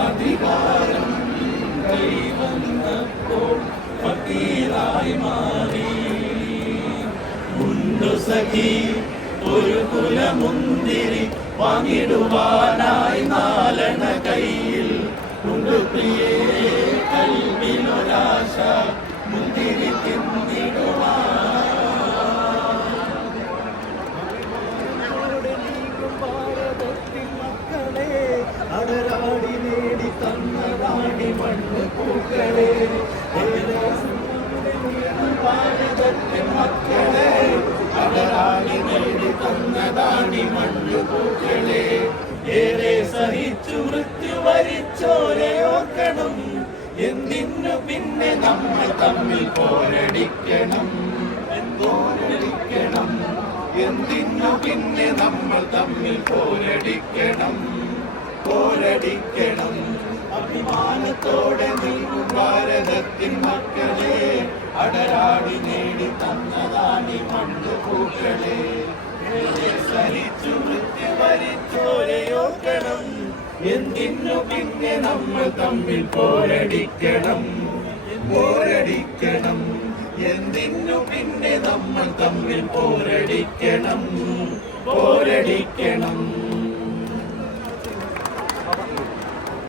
അധികാരം കൈവന്നപ്പോൾ ഫക്കീറായി മാറി. മുണ്ടു സഖി ഒരു കുലമുന്തിരി വാങ്ങിടുവാനായി നാലണ കയ്യിൽ ഉണ്ട് പ്രിയേ, കൽവിലൊരാശ മുന്തിരി തിന്നിടുവാൻ. അടരാടി നേടി തന്നതാണി മണ്ണ് പൂക്കളെ, ഭാരതത്തിൻ മക്കളെ. അടരാടി നേടി തന്നതാണി മണ്ണ് പൂക്കളെ. ഏറെ സഹിച്ചു മൃത്യു വരിച്ചോരെ ഓർക്കണം. എന്തിനു പിന്നെ നമ്മൾ തമ്മിൽ പോരടിക്കണം, പോരടിക്കണം. എന്തിനു പിന്നെ നമ്മൾ തമ്മിൽ പോരടിക്കണം, പോരടിക്കണം. അഭിമാനത്തോടെ നിൽക്കും ഭാരതത്തിൻ മക്കളെ, അടരാടി നേടി തന്നതാണി മണ്ണ് പൂക്കളെ. സഹിച്ചു മൃത്യു വരിച്ചോരയോക്കണം. എന്തിനു പിന്നെ നമ്മൾ തമ്മിൽ പോരടിക്കണം, പോരടിക്കണം. എന്തിനു പിന്നെ നമ്മൾ തമ്മിൽ പോരടിക്കണം, പോരടിക്കണം.